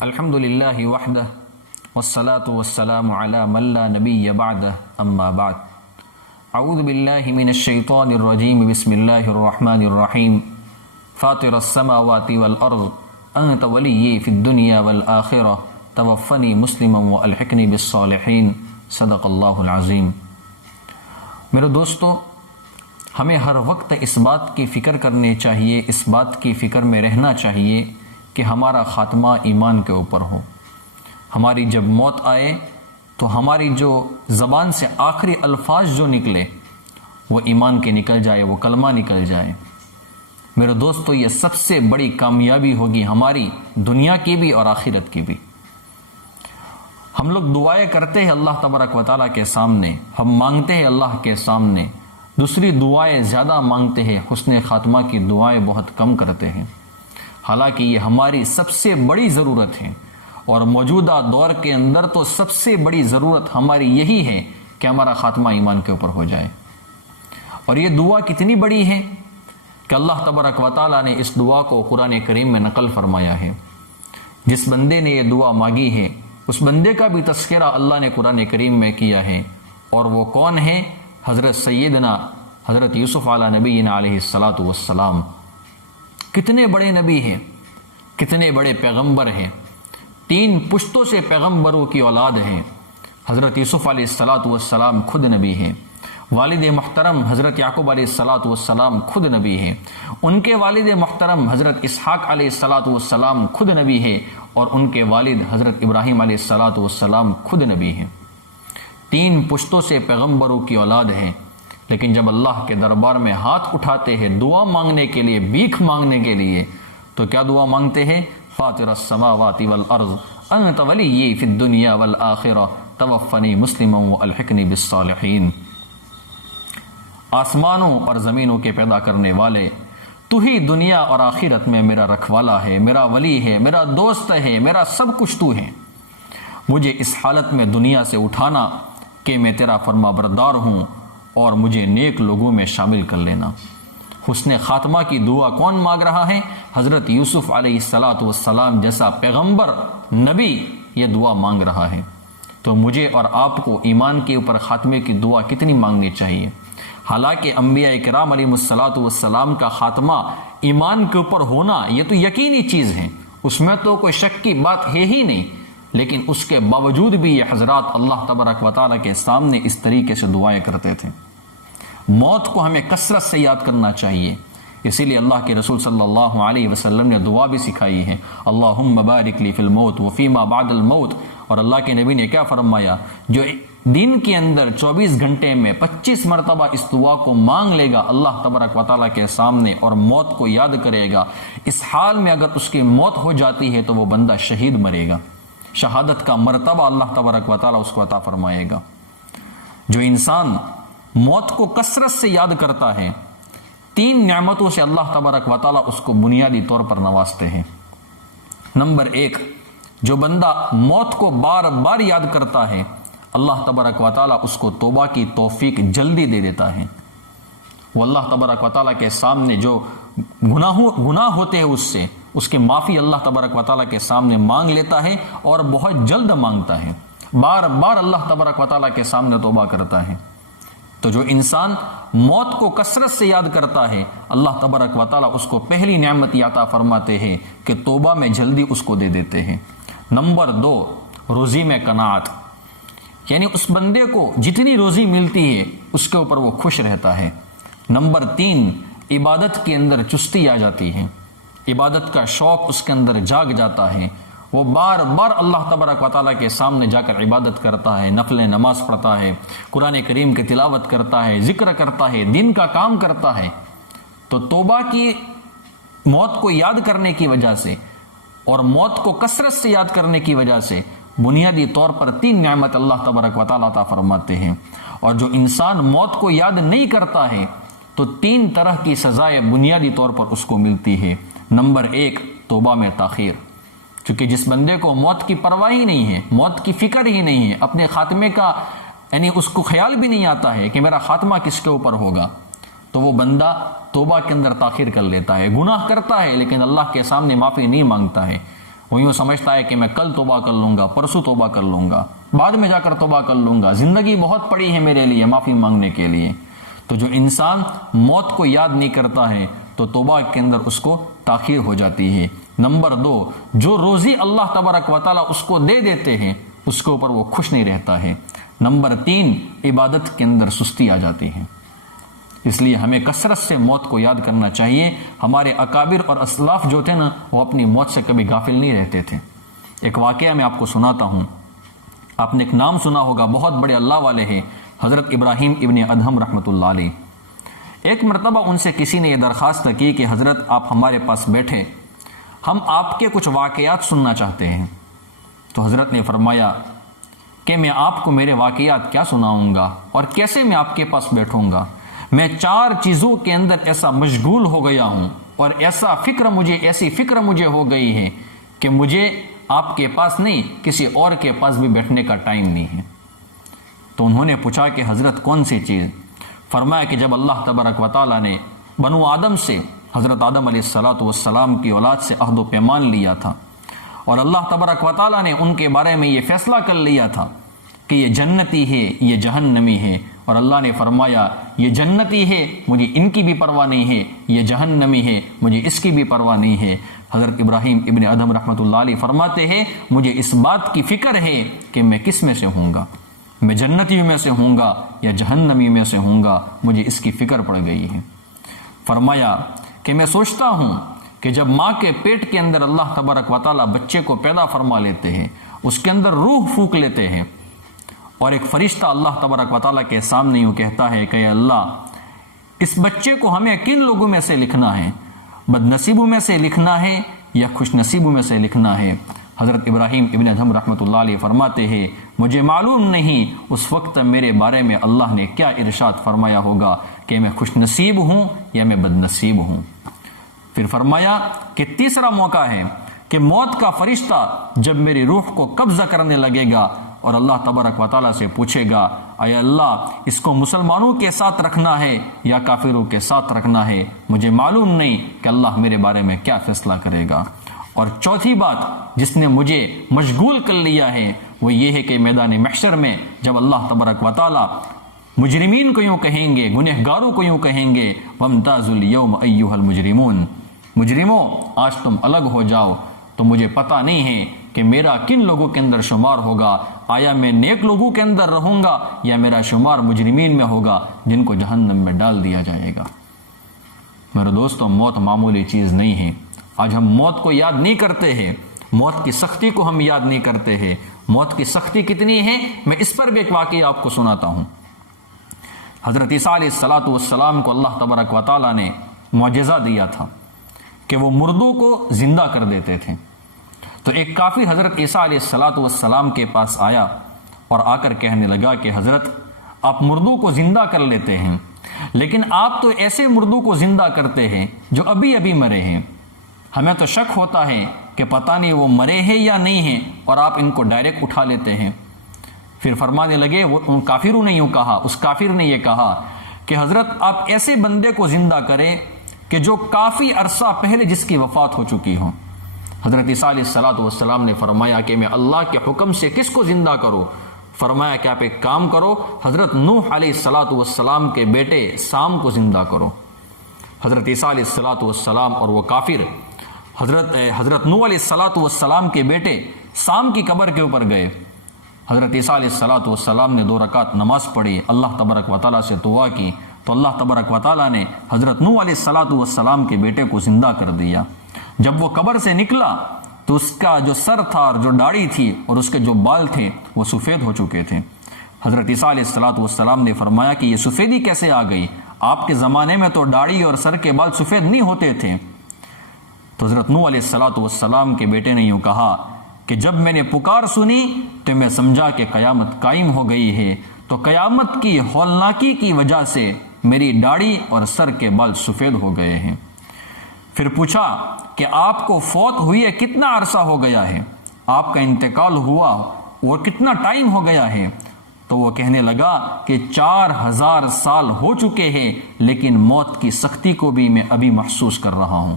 الحمد للہ وحدہ والصلاة والسلام علی من لا نبی بعدہ اما بعد اعوذ باللہ من الشیطان الرجیم بسم اللہ الرحمن الرحیم فاطر السماوات والارض انت ولی فی الدنیا والآخرہ توفنی مسلما والحقنی بالصالحین صدق اللہ العظیم۔ میرے دوستو، ہمیں ہر وقت اس بات کی فکر کرنی چاہیے، اس بات کی فکر میں رہنا چاہیے کہ ہمارا خاتمہ ایمان کے اوپر ہو۔ ہماری جب موت آئے تو ہماری جو زبان سے آخری الفاظ جو نکلے وہ ایمان کے نکل جائے، وہ کلمہ نکل جائے۔ میرے دوستو، یہ سب سے بڑی کامیابی ہوگی ہماری دنیا کی بھی اور آخرت کی بھی۔ ہم لوگ دعائیں کرتے ہیں اللہ تبارک و تعالیٰ کے سامنے، ہم مانگتے ہیں اللہ کے سامنے، دوسری دعائیں زیادہ مانگتے ہیں، حسن خاتمہ کی دعائیں بہت کم کرتے ہیں، حالانکہ یہ ہماری سب سے بڑی ضرورت ہے۔ اور موجودہ دور کے اندر تو سب سے بڑی ضرورت ہماری یہی ہے کہ ہمارا خاتمہ ایمان کے اوپر ہو جائے۔ اور یہ دعا کتنی بڑی ہے کہ اللہ تبارک و تعالیٰ نے اس دعا کو قرآن کریم میں نقل فرمایا ہے۔ جس بندے نے یہ دعا مانگی ہے اس بندے کا بھی تذکرہ اللہ نے قرآن کریم میں کیا ہے، اور وہ کون ہے؟ حضرت سیدنا حضرت یوسف علیہ نبینا علیہ الصلاۃ والسلام۔ کتنے بڑے نبی ہیں، کتنے بڑے پیغمبر ہیں، 3 پشتوں سے پیغمبروں کی اولاد ہیں۔ حضرت یوسف علیہ الصلاۃ والسلام خود نبی ہیں، والد محترم حضرت یعقوب علیہ الصلاۃ والسلام خود نبی ہیں، ان کے والد محترم حضرت اسحاق علیہ الصلاۃ والسلام خود نبی ہے، اور ان کے والد حضرت ابراہیم علیہ الصلاۃ والسلام خود نبی ہیں۔ 3 پشتوں سے پیغمبروں کی اولاد ہیں، لیکن جب اللہ کے دربار میں ہاتھ اٹھاتے ہیں دعا مانگنے کے لیے، بھیک مانگنے کے لیے، تو کیا دعا مانگتے ہیں؟ فاطر السماوات والارض انت ولی فی الدنیا والآخرہ توفنی مسلما والحقنی بالصالحین۔ آسمانوں اور زمینوں کے پیدا کرنے والے، تو ہی دنیا اور آخرت میں میرا رکھوالا ہے، میرا ولی ہے، میرا دوست ہے، میرا سب کچھ تو ہے۔ مجھے اس حالت میں دنیا سے اٹھانا کہ میں تیرا فرما بردار ہوں، اور مجھے نیک لوگوں میں شامل کر لینا۔ حسن خاتمہ کی دعا کون مانگ رہا ہے؟ حضرت یوسف علیہ الصلاۃ والسلام جیسا پیغمبر نبی یہ دعا مانگ رہا ہے۔ تو مجھے اور آپ کو ایمان کے اوپر خاتمے کی دعا کتنی مانگنی چاہیے؟ حالانکہ انبیاء کرام علیہ الصلاۃ والسلام کا خاتمہ ایمان کے اوپر ہونا یہ تو یقینی چیز ہے، اس میں تو کوئی شک کی بات ہے ہی نہیں، لیکن اس کے باوجود بھی یہ حضرات اللہ تبارک و تعالیٰ کے سامنے اس طریقے سے دعائیں کرتے تھے۔ موت کو ہمیں کثرت سے یاد کرنا چاہیے، اسی لیے اللہ کے رسول صلی اللہ علیہ وسلم نے دعا بھی سکھائی ہے، اللہم بارک لی فی الموت وفیما بعد الموت۔ اور اللہ کے نبی نے کیا فرمایا؟ جو دن کے اندر 24 گھنٹے میں 25 مرتبہ اس دعا کو مانگ لے گا اللہ تبارک و تعالیٰ کے سامنے اور موت کو یاد کرے گا، اس حال میں اگر اس کی موت ہو جاتی ہے تو وہ بندہ شہید مرے گا، شہادت کا مرتبہ اللہ تبارک و تعالیٰ اس کو عطا فرمائے گا۔ جو انسان موت کو کثرت سے یاد کرتا ہے، 3 نعمتوں سے اللہ تبارک و تعالیٰ اس کو بنیادی طور پر نوازتے ہیں۔ نمبر 1، جو بندہ موت کو بار بار یاد کرتا ہے اللہ تبارک و تعالیٰ اس کو توبہ کی توفیق جلدی دے دیتا ہے۔ وہ اللہ تبارک و تعالیٰ کے سامنے جو گناہ ہوتے ہیں اس کے معافی اللہ تبارک و تعالیٰ کے سامنے مانگ لیتا ہے، اور بہت جلد مانگتا ہے، بار بار اللہ تبارک و تعالیٰ کے سامنے توبہ کرتا ہے۔ تو جو انسان موت کو کثرت سے یاد کرتا ہے اللہ تبارک و تعالیٰ اس کو پہلی نعمت عطا فرماتے ہیں کہ توبہ میں جلدی اس کو دے دیتے ہیں۔ نمبر 2، روزی میں قناعت، یعنی اس بندے کو جتنی روزی ملتی ہے اس کے اوپر وہ خوش رہتا ہے۔ نمبر 3، عبادت کے اندر چستی آ جاتی ہے، عبادت کا شوق اس کے اندر جاگ جاتا ہے، وہ بار بار اللہ تبارک و تعالیٰ کے سامنے جا کر عبادت کرتا ہے، نفل نماز پڑھتا ہے، قرآن کریم کی تلاوت کرتا ہے، ذکر کرتا ہے، دین کا کام کرتا ہے۔ تو توبہ کی موت کو یاد کرنے کی وجہ سے اور موت کو کثرت سے یاد کرنے کی وجہ سے بنیادی طور پر 3 نعمت اللہ تبارک و تعالیٰ عطا فرماتے ہیں۔ اور جو انسان موت کو یاد نہیں کرتا ہے تو 3 طرح کی سزائیں بنیادی طور پر اس کو ملتی ہے۔ نمبر 1، توبہ میں تاخیر، کیونکہ جس بندے کو موت کی پرواہ ہی نہیں ہے، موت کی فکر ہی نہیں ہے، اپنے خاتمے کا یعنی اس کو خیال بھی نہیں آتا ہے کہ میرا خاتمہ کس کے اوپر ہوگا، تو وہ بندہ توبہ کے اندر تاخیر کر لیتا ہے، گناہ کرتا ہے لیکن اللہ کے سامنے معافی نہیں مانگتا ہے۔ وہ یوں سمجھتا ہے کہ میں کل توبہ کر لوں گا، پرسوں توبہ کر لوں گا، بعد میں جا کر توبہ کر لوں گا، زندگی بہت پڑی ہے میرے لیے معافی مانگنے کے لیے۔ تو جو انسان موت کو یاد نہیں کرتا ہے تو توبہ کے اندر اس کو تاخیر ہو جاتی ہے۔ نمبر 2، جو روزی اللہ تبارک و تعالیٰ اس کو دے دیتے ہیں اس کے اوپر وہ خوش نہیں رہتا ہے۔ نمبر 3، عبادت کے اندر سستی آ جاتی ہے۔ اس لیے ہمیں کثرت سے موت کو یاد کرنا چاہیے۔ ہمارے اکابر اور اسلاف جو تھے نا، وہ اپنی موت سے کبھی غافل نہیں رہتے تھے۔ ایک واقعہ میں آپ کو سناتا ہوں۔ آپ نے ایک نام سنا ہوگا، بہت بڑے اللہ والے ہیں، حضرت ابراہیم ابن ادہم رحمۃ اللہ علیہ۔ ایک مرتبہ ان سے کسی نے یہ درخواست کی کہ حضرت آپ ہمارے پاس بیٹھے، ہم آپ کے کچھ واقعات سننا چاہتے ہیں۔ تو حضرت نے فرمایا کہ میں آپ کو میرے واقعات کیا سناؤں گا اور کیسے میں آپ کے پاس بیٹھوں گا؟ میں 4 چیزوں کے اندر ایسا مشغول ہو گیا ہوں اور ایسی فکر مجھے ہو گئی ہے کہ مجھے آپ کے پاس نہیں، کسی اور کے پاس بھی بیٹھنے کا ٹائم نہیں ہے۔ تو انہوں نے پوچھا کہ حضرت کون سی چیز؟ فرمایا کہ جب اللہ تبارک و تعالیٰ نے بنو آدم سے، حضرت آدم علیہ السلام کی اولاد سے عہد و پیمان لیا تھا اور اللہ تبارک و تعالیٰ نے ان کے بارے میں یہ فیصلہ کر لیا تھا کہ یہ جنتی ہے، یہ جہنمی ہے، اور اللہ نے فرمایا یہ جنتی ہے، مجھے ان کی بھی پرواہ نہیں ہے، یہ جہنمی ہے، مجھے اس کی بھی پرواہ نہیں ہے۔ حضرت ابراہیم ابن ادہم رحمۃ اللہ علیہ فرماتے ہیں مجھے اس بات کی فکر ہے کہ میں کس میں سے ہوں گا، میں جنتی میں سے ہوں گا یا جہنمی میں سے ہوں گا، مجھے اس کی فکر پڑ گئی ہے۔ فرمایا کہ میں سوچتا ہوں کہ جب ماں کے پیٹ کے اندر اللہ تبارک و تعالیٰ بچے کو پیدا فرما لیتے ہیں، اس کے اندر روح پھونک لیتے ہیں، اور ایک فرشتہ اللہ تبارک و تعالیٰ کے سامنے یوں کہتا ہے کہ اللہ، اس بچے کو ہمیں کن لوگوں میں سے لکھنا ہے؟ بد نصیبوں میں سے لکھنا ہے یا خوش نصیبوں میں سے لکھنا ہے؟ حضرت ابراہیم ابن ادہم رحمۃ اللہ علیہ فرماتے ہیں مجھے معلوم نہیں اس وقت میرے بارے میں اللہ نے کیا ارشاد فرمایا ہوگا کہ میں خوش نصیب ہوں یا میں بد نصیب ہوں۔ پھر فرمایا کہ تیسرا موقع ہے کہ موت کا فرشتہ جب میری روح کو قبضہ کرنے لگے گا اور اللہ تبارک و تعالیٰ سے پوچھے گا اے اللہ اس کو مسلمانوں کے ساتھ رکھنا ہے یا کافروں کے ساتھ رکھنا ہے، مجھے معلوم نہیں کہ اللہ میرے بارے میں کیا فیصلہ کرے گا۔ اور چوتھی بات جس نے مجھے مشغول کر لیا ہے وہ یہ ہے کہ میدان محشر میں جب اللہ تبارک و تعالیٰ مجرمین کو یوں کہیں گے، گنہگاروں کو یوں کہیں گے وَامْتَازُوا الْيَوْمَ أَيُّهَا الْمُجْرِمُونَ، مجرموں آج تم الگ ہو جاؤ، تو مجھے پتہ نہیں ہے کہ میرا کن لوگوں کے اندر شمار ہوگا، آیا میں نیک لوگوں کے اندر رہوں گا یا میرا شمار مجرمین میں ہوگا جن کو جہنم میں ڈال دیا جائے گا۔ میرے دوستوں، موت معمولی چیز نہیں ہے۔ آج ہم موت کو یاد نہیں کرتے ہیں، موت کی سختی کو ہم یاد نہیں کرتے ہیں۔ موت کی سختی کتنی ہے میں اس پر بھی ایک واقعہ آپ کو سناتا ہوں۔ حضرت عیسیٰ علیہ السلام کو اللہ تبارک و تعالیٰ نے معجزہ دیا تھا کہ وہ مردوں کو زندہ کر دیتے تھے۔ تو ایک کافر حضرت عیسیٰ علیہ السلام کے پاس آیا اور آ کر کہنے لگا کہ حضرت آپ مردوں کو زندہ کر لیتے ہیں، لیکن آپ تو ایسے مردوں کو زندہ کرتے ہیں جو ابھی ابھی مرے ہیں، ہمیں تو شک ہوتا ہے کہ پتہ نہیں وہ مرے ہیں یا نہیں ہیں، اور آپ ان کو ڈائریکٹ اٹھا لیتے ہیں۔ پھر فرمانے لگے، وہ ان کافروں نے یوں کہا، اس کافر نے یہ کہا کہ حضرت آپ ایسے بندے کو زندہ کریں کہ جو کافی عرصہ پہلے جس کی وفات ہو چکی ہو۔ حضرت عیسیٰ علیہ السلام نے فرمایا کہ میں اللہ کے حکم سے کس کو زندہ کروں؟ فرمایا کہ آپ ایک کام کرو، حضرت نوح علیہ السلام کے بیٹے سام کو زندہ کرو۔ حضرت عیسیٰ علیہ السلام اور وہ کافر حضرت نوح علیہ السلام کے بیٹے سام کی قبر کے اوپر گئے۔ حضرت عیسیٰ علیہ السلام نے 2 رکعت نماز پڑھی، اللہ تبارک و تعالیٰ سے دعا کی، تو اللہ تبارک و تعالیٰ نے حضرت نوح علیہ السلام کے بیٹے کو زندہ کر دیا۔ جب وہ قبر سے نکلا تو اس کا جو سر تھا اور جو داڑھی تھی اور اس کے جو بال تھے وہ سفید ہو چکے تھے۔ حضرت عیسیٰ علیہ السلام نے فرمایا کہ یہ سفیدی کیسے آ گئی؟ آپ کے زمانے میں تو داڑھی اور سر کے بال سفید نہیں ہوتے تھے۔ تو حضرت نوح علیہ السلام کے بیٹے نے یوں کہا کہ جب میں نے پکار سنی تو میں سمجھا کہ قیامت قائم ہو گئی ہے، تو قیامت کی ہولناکی کی وجہ سے میری داڑھی اور سر کے بال سفید ہو گئے ہیں۔ پھر پوچھا کہ آپ کو فوت ہوئے کتنا عرصہ ہو گیا ہے، آپ کا انتقال ہوا اور کتنا ٹائم ہو گیا ہے؟ تو وہ کہنے لگا کہ 4000 سال ہو چکے ہیں، لیکن موت کی سختی کو بھی میں ابھی محسوس کر رہا ہوں۔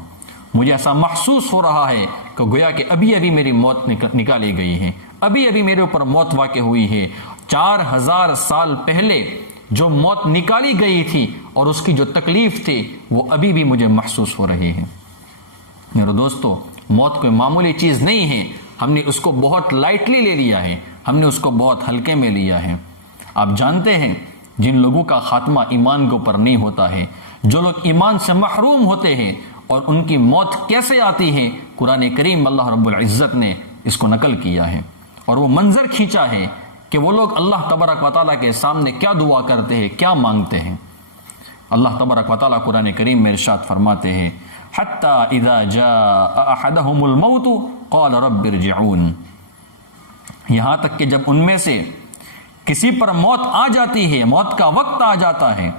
مجھے ایسا محسوس ہو رہا ہے کہ گویا کہ ابھی ابھی میری موت نکالی گئی ہے، ابھی ابھی میرے اوپر موت واقع ہوئی ہے، 4000 سال پہلے جو موت نکالی گئی تھی اور اس کی جو تکلیف تھی وہ ابھی بھی مجھے محسوس ہو رہی ہے۔ میرے دوستو، موت کوئی معمولی چیز نہیں ہے، ہم نے اس کو بہت لائٹلی لے لیا ہے، ہم نے اس کو بہت ہلکے میں لیا ہے۔ آپ جانتے ہیں جن لوگوں کا خاتمہ ایمان کے اوپر نہیں ہوتا ہے، جو لوگ ایمان سے محروم ہوتے ہیں اور ان کی موت کیسے آتی ہے، قرآن کریم اللہ رب العزت نے اس کو نقل کیا ہے اور وہ منظر کھینچا ہے کہ وہ لوگ اللہ تبارک و تعالیٰ کے سامنے کیا دعا کرتے ہیں، کیا مانگتے ہیں۔ اللہ تبارک و تعالیٰ قرآن کریم میں ارشاد فرماتے ہیں حَتَّى إِذَا جَاءَ أَحَدَهُمُ الْمَوْتُ قَالَ رَبِّ ارْجِعُونِ، یہاں تک کہ جب ان میں سے کسی پر موت آ جاتی ہے، موت کا وقت آ جاتا ہے،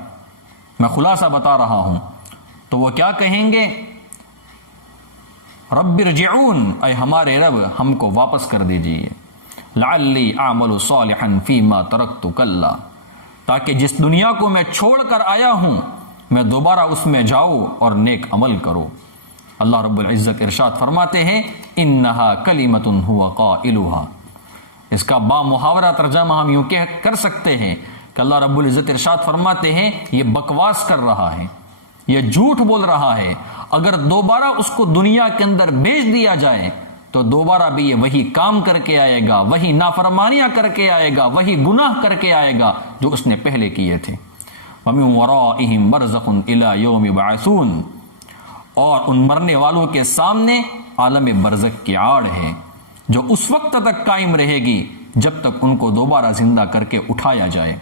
میں خلاصہ بتا رہا ہوں، تو وہ کیا کہیں گے؟ رب ارجعون، اے ہمارے رب ہم کو واپس کر دیجیے، لعلی اعمل صالحا فیما ترکت کلا، تاکہ جس دنیا کو میں چھوڑ کر آیا ہوں میں دوبارہ اس میں جاؤں اور نیک عمل کروں۔ اللہ رب العزت ارشاد فرماتے ہیں انہا کلمۃ هو قائلها، اس کا با محاورہ ترجمہ ہم یوں کر سکتے ہیں کہ اللہ رب العزت ارشاد فرماتے ہیں یہ بکواس کر رہا ہے، یہ جھوٹ بول رہا ہے، اگر دوبارہ اس کو دنیا کے اندر بھیج دیا جائے تو دوبارہ بھی یہ وہی کام کر کے آئے گا، وہی نافرمانیاں کر کے آئے گا، وہی گناہ کر کے آئے گا جو اس نے پہلے کیے تھے۔ وَمِن وَرَائِهِمْ بَرْزَخٌ إِلَى يَوْمِ يُبْعَثُونَ، اور ان مرنے والوں کے سامنے عالم برزخ کی آڑ ہے جو اس وقت تک قائم رہے گی جب تک ان کو دوبارہ زندہ کر کے اٹھایا جائے۔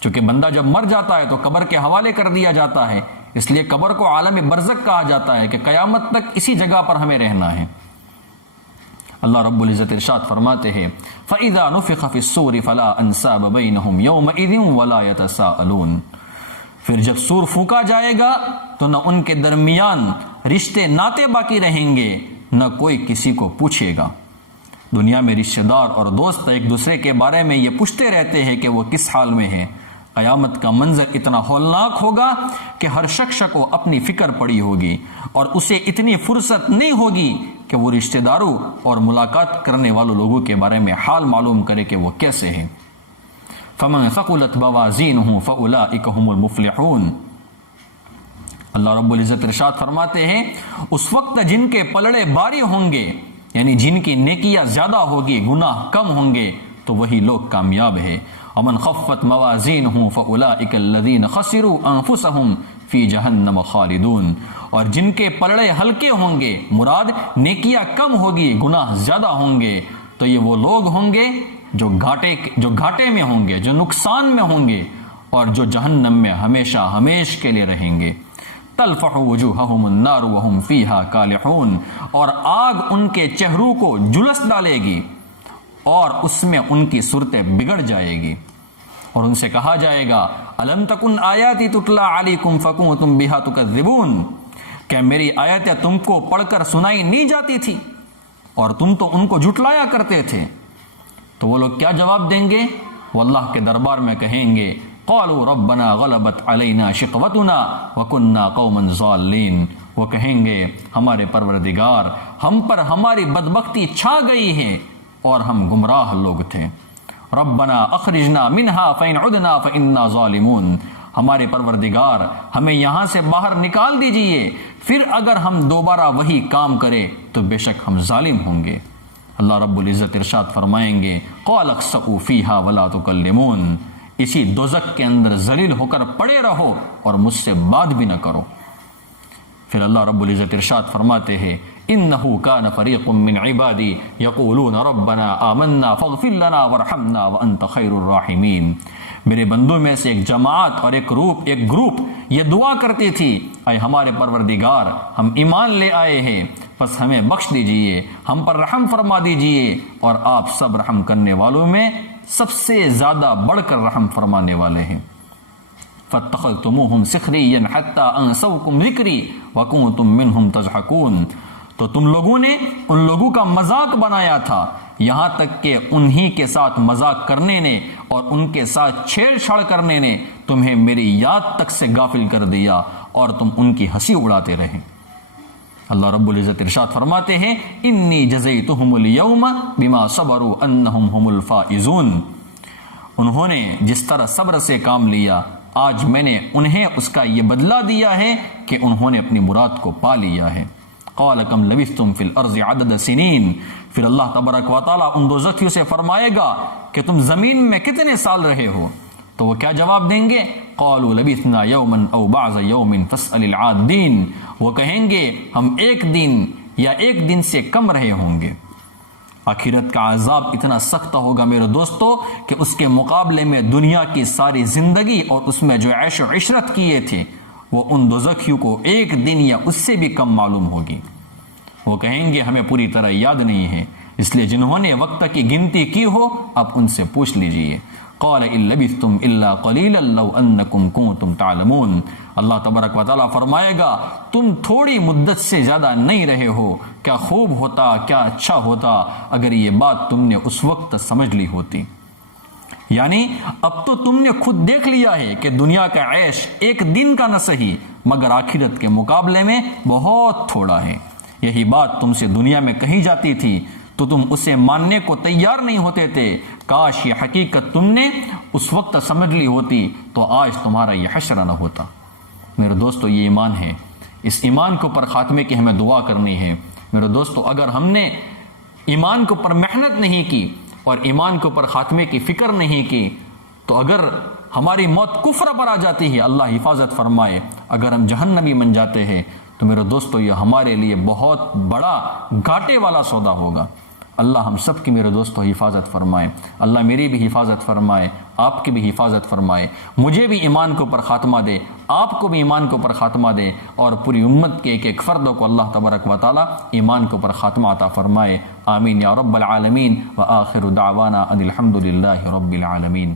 چونکہ بندہ جب مر جاتا ہے تو قبر کے حوالے کر دیا جاتا ہے، اس لیے قبر کو عالم برزخ کہا جاتا ہے کہ قیامت تک اسی جگہ پر ہمیں رہنا ہے۔ اللہ رب العزت ارشاد فرماتے ہیں فَإِذَا نُفِخَ فِي الصُّورِ فَلَا أَنْسَابَ بَيْنَهُمْ يَوْمَئِذٍ وَلَا يَتَسَاءَلُونَ، پھر جب سور پھونکا جائے گا تو نہ ان کے درمیان رشتے ناتے باقی رہیں گے، نہ کوئی کسی کو پوچھے گا۔ دنیا میں رشتہ دار اور دوست ایک دوسرے کے بارے میں یہ پوچھتے رہتے ہیں کہ وہ کس حال میں ہے۔ قیامت کا منظر اتنا ہولناک ہوگا کہ ہر شخص کو اپنی فکر پڑی ہوگی اور اسے اتنی فرصت نہیں ہوگی کہ وہ رشتہ داروں اور ملاقات کرنے والوں لوگوں کے بارے میں حال معلوم کرے کہ وہ کیسے ہیں۔ فَمَنْ ثَقُلَتْ مَوَازِينُهُ فَأُولَٰئِكَ هُمُ الْمُفْلِحُونَ، اللہ رب العزت ارشاد فرماتے ہیں اس وقت جن کے پلڑے باری ہوں گے، یعنی جن کی نیکیاں زیادہ ہوگی، گناہ کم ہوں گے، تو وہی لوگ کامیاب ہے۔ وَمَنْ خَفَّتْ مَوَازِينُهُ فَأُولَٰئِكَ الَّذِينَ خَسِرُوا أَنفُسَهُمْ فِي جَهَنَّمَ خَالِدُونَ، اور جن کے پلڑے ہلکے ہوں گے، مراد نیکیاں کم ہوگی، گناہ زیادہ ہوں گے، تو یہ وہ لوگ ہوں گے جو گھاٹے میں ہوں گے، جو نقصان میں ہوں گے، اور جو جہنم میں ہمیشہ ہمیش کے لیے رہیں گے۔ تلفح وجوہہم النار وہم فیہا کالحون، اور آگ ان کے چہروں کو جلس ڈالے گی اور اس میں ان کی صورتیں بگڑ جائے گی، اور ان سے کہا جائے گا الم تکن آیاتی تتلی علیکم فکنتم بہا تکذبون، کہ میری آیتیں تم کو پڑھ کر سنائی نہیں جاتی تھی اور تم تو ان کو جھٹلایا کرتے تھے۔ تو وہ لوگ کیا جواب دیں گے؟ وہ اللہ کے دربار میں کہیں گے قالوا ربنا غلبت علینا شقوتنا وکنا قوما ضالین، وہ کہیں گے ہمارے پروردگار ہم پر ہماری بدبختی چھا گئی ہے اور ہم گمراہ لوگ تھے۔ ربنا اخرجنا منہا فإن عدنا فإنا ظالمون، ہمارے پروردگار ہمیں یہاں سے باہر نکال دیجئے، پھر اگر ہم دوبارہ وہی کام کرے تو بے شک ہم ظالم ہوں گے۔ اللہ رب العزت ارشاد فرمائیں گے قال اخسئوا فیہا ولا تکلمون، اسی دوزخ کے اندر ذلیل ہو کر پڑے رہو اور مجھ سے بات بھی نہ کرو۔ پھر اللہ رب العزت ارشاد فرماتے ہیں انہو کان فریق من عبادی یقولون ربنا آمنا فاغفر لنا ورحمنا وانت خیر الراحمین، میرے بندوں میں سے ایک جماعت اور ایک گروپ یہ دعا کرتی تھی اے ہمارے پروردگار ہم ایمان لے آئے ہیں بس ہمیں بخش دیجئے، ہم پر رحم فرما دیجئے، اور آپ سب رحم کرنے والوں میں سب سے زیادہ بڑھ کر رحم فرمانے والے ہیں۔ فَاتَّخَذْتُمُوهُمْ سِخْرِيًّا حَتَّى أَنْسَوْكُمْ ذِكْرِي وَكُنْتُمْ مِنْهُمْ تَضْحَكُونَ، تو تم لوگوں نے ان لوگوں کا مذاق بنایا تھا یہاں تک کہ انہی کے ساتھ مذاق کرنے نے اور ان کے ساتھ چھیڑ چھاڑ کرنے نے تمہیں میری یاد تک سے غافل کر دیا اور تم ان کی ہنسی اڑاتے رہے۔ اللہ رب العزت ارشاد فرماتے ہیں انی جزیتہم الیوم بما صبروا انہم هم الفائزون، انہوں نے جس طرح صبر سے کام لیا آج میں نے انہیں اس کا یہ بدلہ دیا ہے کہ انہوں نے اپنی مراد کو پا لیا ہے۔ قال کم لبثتم فی الارض عدد سنین، پھر اللہ تبارک و تعالیٰ ان دوزخیوں سے فرمائے گا کہ تم زمین میں کتنے سال رہے ہو، تو وہ کیا جواب دیں گے؟ قالوا لبثنا یوما او بعض یوم فاسأل العادین، وہ کہیں گے ہم ایک دن یا ایک دن سے کم رہے ہوں گے۔ آخرت کا عذاب اتنا سخت ہوگا میرے دوستو کہ اس کے مقابلے میں دنیا کی ساری زندگی اور اس میں جو عیش و عشرت کیے تھے وہ ان دوزخیوں کو ایک دن یا اس سے بھی کم معلوم ہوگی۔ وہ کہیں گے ہمیں پوری طرح یاد نہیں ہے، اس لیے جنہوں نے وقت کی گنتی کی ہو اب ان سے پوچھ لیجئے۔ قال ان لبثتم الا قلیلا لو انکم کنتم تعلمون، اللہ تبارک و تعالیٰ فرمائے گا تم تھوڑی مدت سے زیادہ نہیں رہے ہو، کیا خوب ہوتا، کیا اچھا ہوتا اگر یہ بات تم نے اس وقت سمجھ لی ہوتی۔ یعنی اب تو تم نے خود دیکھ لیا ہے کہ دنیا کا عیش ایک دن کا نہ سہی مگر آخرت کے مقابلے میں بہت تھوڑا ہے۔ یہی بات تم سے دنیا میں کہی جاتی تھی تو تم اسے ماننے کو تیار نہیں ہوتے تھے، کاش یہ حقیقت تم نے اس وقت سمجھ لی ہوتی تو آج تمہارا یہ حشر نہ ہوتا۔ میرے دوستو یہ ایمان ہے، اس ایمان کے اوپر خاتمے کی ہمیں دعا کرنی ہے۔ میرے دوستو اگر ہم نے ایمان کے اوپر محنت نہیں کی اور ایمان کے اوپر خاتمے کی فکر نہیں کی تو اگر ہماری موت کفر پر آ جاتی ہے، اللہ حفاظت فرمائے، اگر ہم جہنمی بن جاتے ہیں تو میرے دوستو یہ ہمارے لیے بہت بڑا گھاٹے والا سودا ہوگا۔ اللہ ہم سب کی میرے دوستو حفاظت فرمائے، اللہ میری بھی حفاظت فرمائے، آپ کی بھی حفاظت فرمائے، مجھے بھی ایمان کے اوپر خاتمہ دے، آپ کو بھی ایمان کے اوپر خاتمہ دے، اور پوری امت کے ایک ایک فردوں کو اللہ تبارک و تعالی ایمان کے اوپر خاتمہ عطا فرمائے۔ آمین یا رب العالمین، وآخر دعوانا ان الحمد للہ رب العالمین۔